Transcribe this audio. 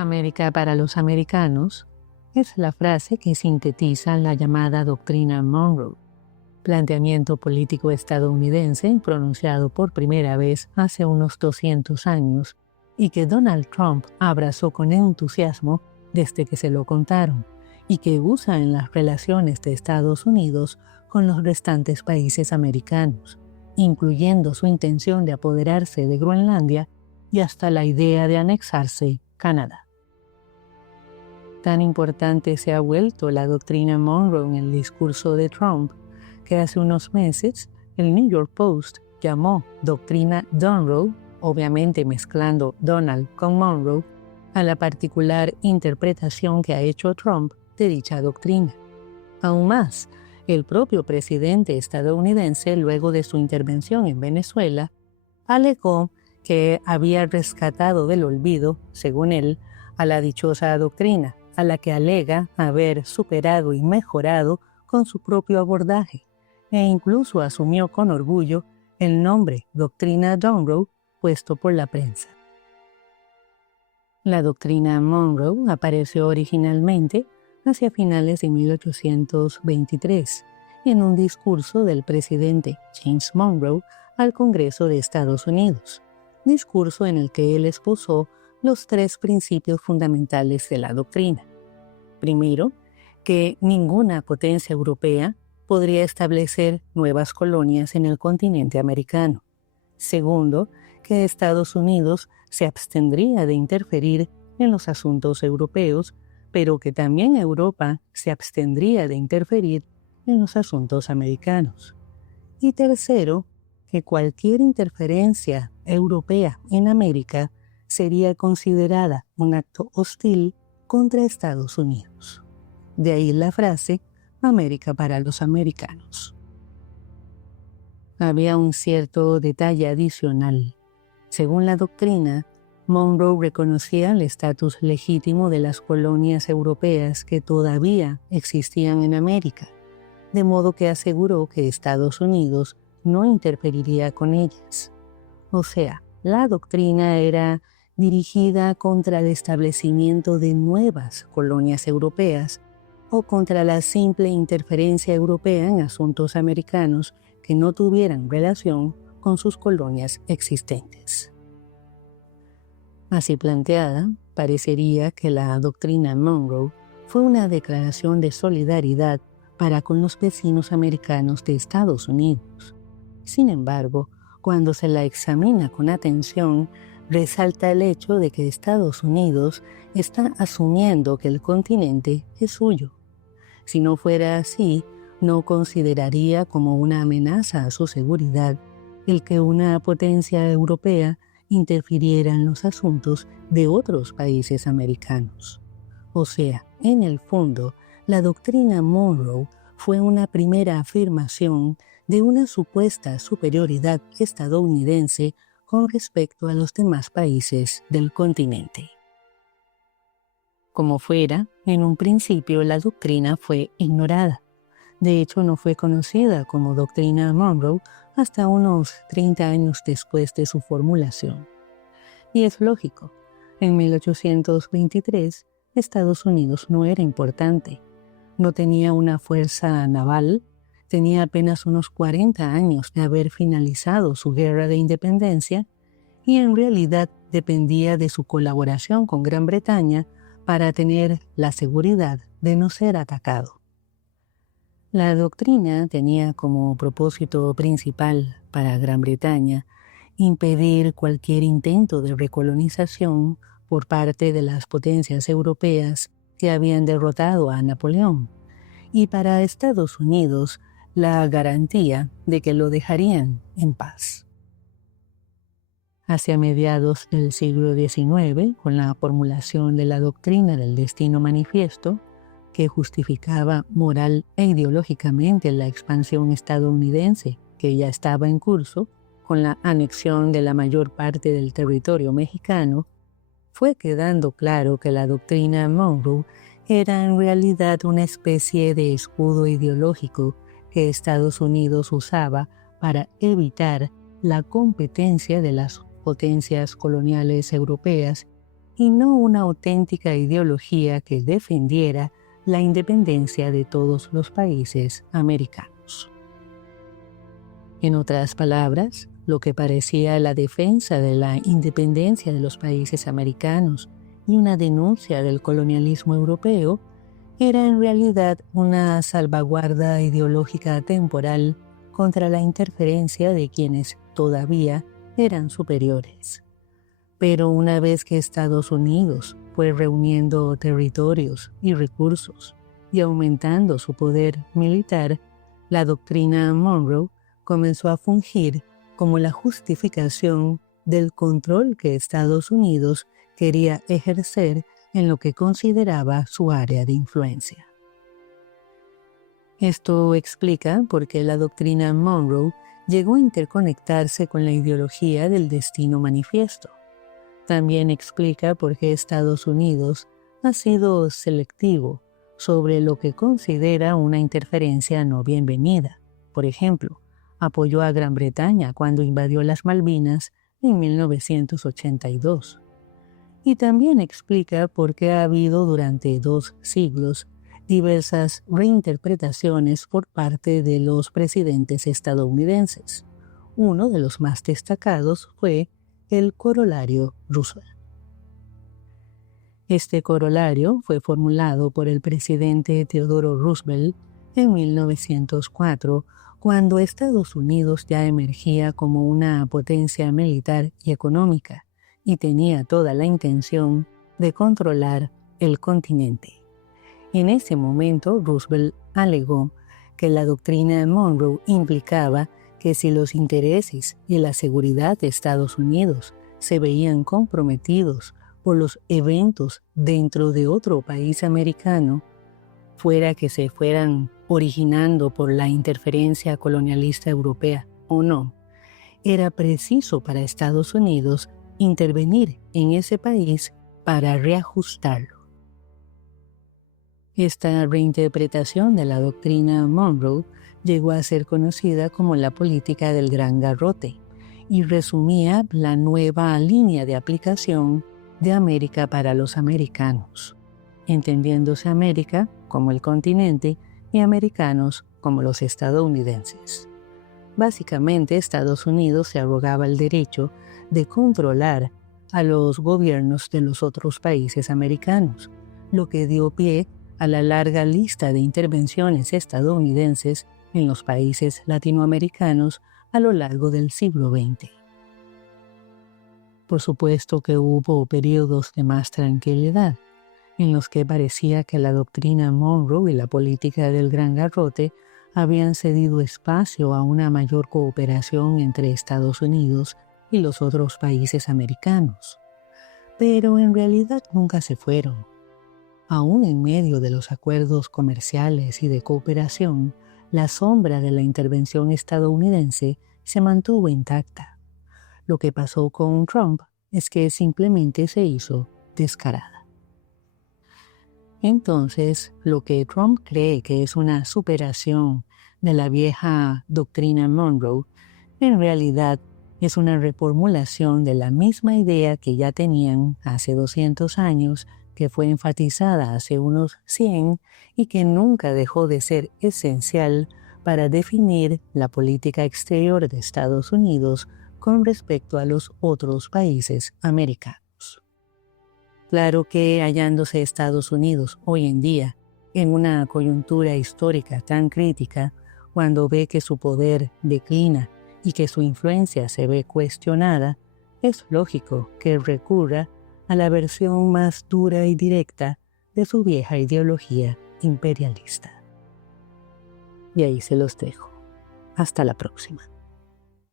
América para los americanos es la frase que sintetiza la llamada doctrina Monroe, planteamiento político estadounidense pronunciado por primera vez hace unos 200 años y que Donald Trump abrazó con entusiasmo desde que se lo contaron y que usa en las relaciones de Estados Unidos con los restantes países americanos, incluyendo su intención de apoderarse de Groenlandia y hasta la idea de anexarse Canadá. Tan importante se ha vuelto la doctrina Monroe en el discurso de Trump que hace unos meses el New York Post llamó doctrina Donroe, obviamente mezclando Donald con Monroe, a la particular interpretación que ha hecho Trump de dicha doctrina. Aún más, el propio presidente estadounidense, luego de su intervención en Venezuela, alegó que había rescatado del olvido, según él, a la dichosa doctrina, a la que alega haber superado y mejorado con su propio abordaje, e incluso asumió con orgullo el nombre doctrina Donroe puesto por la prensa. La doctrina Monroe apareció originalmente hacia finales de 1823 en un discurso del presidente James Monroe al Congreso de Estados Unidos, discurso en el que él expuso los 3 principios fundamentales de la doctrina. Primero, que ninguna potencia europea podría establecer nuevas colonias en el continente americano. Segundo, que Estados Unidos se abstendría de interferir en los asuntos europeos, pero que también Europa se abstendría de interferir en los asuntos americanos. Y tercero, que cualquier interferencia europea en América sería considerada un acto hostil contra Estados Unidos. De ahí la frase América para los americanos. Había un cierto detalle adicional. Según la doctrina, Monroe reconocía el estatus legítimo de las colonias europeas que todavía existían en América, de modo que aseguró que Estados Unidos no interferiría con ellas. O sea, la doctrina era dirigida contra el establecimiento de nuevas colonias europeas o contra la simple interferencia europea en asuntos americanos que no tuvieran relación con sus colonias existentes. Así planteada, parecería que la doctrina Monroe fue una declaración de solidaridad para con los vecinos americanos de Estados Unidos. Sin embargo, cuando se la examina con atención, resalta el hecho de que Estados Unidos está asumiendo que el continente es suyo. Si no fuera así, no consideraría como una amenaza a su seguridad el que una potencia europea interfiriera en los asuntos de otros países americanos. O sea, en el fondo, la doctrina Monroe fue una primera afirmación de una supuesta superioridad estadounidense con respecto a los demás países del continente. Como fuera, en un principio la doctrina fue ignorada. De hecho, no fue conocida como doctrina Monroe hasta unos 30 años después de su formulación. Y es lógico, en 1823 Estados Unidos no era importante, no tenía una fuerza naval, tenía apenas unos 40 años de haber finalizado su guerra de independencia y en realidad dependía de su colaboración con Gran Bretaña para tener la seguridad de no ser atacado. La doctrina tenía como propósito principal para Gran Bretaña impedir cualquier intento de recolonización por parte de las potencias europeas que habían derrotado a Napoleón, y para Estados Unidos la garantía de que lo dejarían en paz. Hacia mediados del siglo XIX, con la formulación de la doctrina del destino manifiesto, que justificaba moral e ideológicamente la expansión estadounidense que ya estaba en curso, con la anexión de la mayor parte del territorio mexicano, fue quedando claro que la doctrina Monroe era en realidad una especie de escudo ideológico que Estados Unidos usaba para evitar la competencia de las potencias coloniales europeas y no una auténtica ideología que defendiera la independencia de todos los países americanos. En otras palabras, lo que parecía la defensa de la independencia de los países americanos y una denuncia del colonialismo europeo era en realidad una salvaguarda ideológica temporal contra la interferencia de quienes todavía eran superiores. Pero una vez que Estados Unidos fue reuniendo territorios y recursos y aumentando su poder militar, la doctrina Monroe comenzó a fungir como la justificación del control que Estados Unidos quería ejercer en lo que consideraba su área de influencia. Esto explica por qué la doctrina Monroe llegó a interconectarse con la ideología del destino manifiesto. También explica por qué Estados Unidos ha sido selectivo sobre lo que considera una interferencia no bienvenida. Por ejemplo, apoyó a Gran Bretaña cuando invadió las Malvinas en 1982. Y también explica por qué ha habido durante 2 siglos diversas reinterpretaciones por parte de los presidentes estadounidenses. Uno de los más destacados fue el corolario Roosevelt. Este corolario fue formulado por el presidente Theodore Roosevelt en 1904, cuando Estados Unidos ya emergía como una potencia militar y económica y tenía toda la intención de controlar el continente. En ese momento, Roosevelt alegó que la doctrina Monroe implicaba que si los intereses y la seguridad de Estados Unidos se veían comprometidos por los eventos dentro de otro país americano, fuera que se fueran originando por la interferencia colonialista europea o no, era preciso para Estados Unidos intervenir en ese país para reajustarlo. Esta reinterpretación de la doctrina Monroe llegó a ser conocida como la política del Gran Garrote y resumía la nueva línea de aplicación de América para los americanos, entendiéndose América como el continente y americanos como los estadounidenses. Básicamente, Estados Unidos se arrogaba el derecho de controlar a los gobiernos de los otros países americanos, lo que dio pie a la larga lista de intervenciones estadounidenses en los países latinoamericanos a lo largo del siglo XX. Por supuesto que hubo periodos de más tranquilidad, en los que parecía que la doctrina Monroe y la política del Gran Garrote habían cedido espacio a una mayor cooperación entre Estados Unidos y los otros países americanos. Pero en realidad nunca se fueron. Aún en medio de los acuerdos comerciales y de cooperación, la sombra de la intervención estadounidense se mantuvo intacta. Lo que pasó con Trump es que simplemente se hizo descarada. Entonces, lo que Trump cree que es una superación de la vieja doctrina Monroe, en realidad es una reformulación de la misma idea que ya tenían hace 200 años, que fue enfatizada hace unos 100 y que nunca dejó de ser esencial para definir la política exterior de Estados Unidos con respecto a los otros países americanos. Claro que hallándose Estados Unidos hoy en día en una coyuntura histórica tan crítica, cuando ve que su poder declina y que su influencia se ve cuestionada, es lógico que recurra a la versión más dura y directa de su vieja ideología imperialista. Y ahí se los dejo. Hasta la próxima.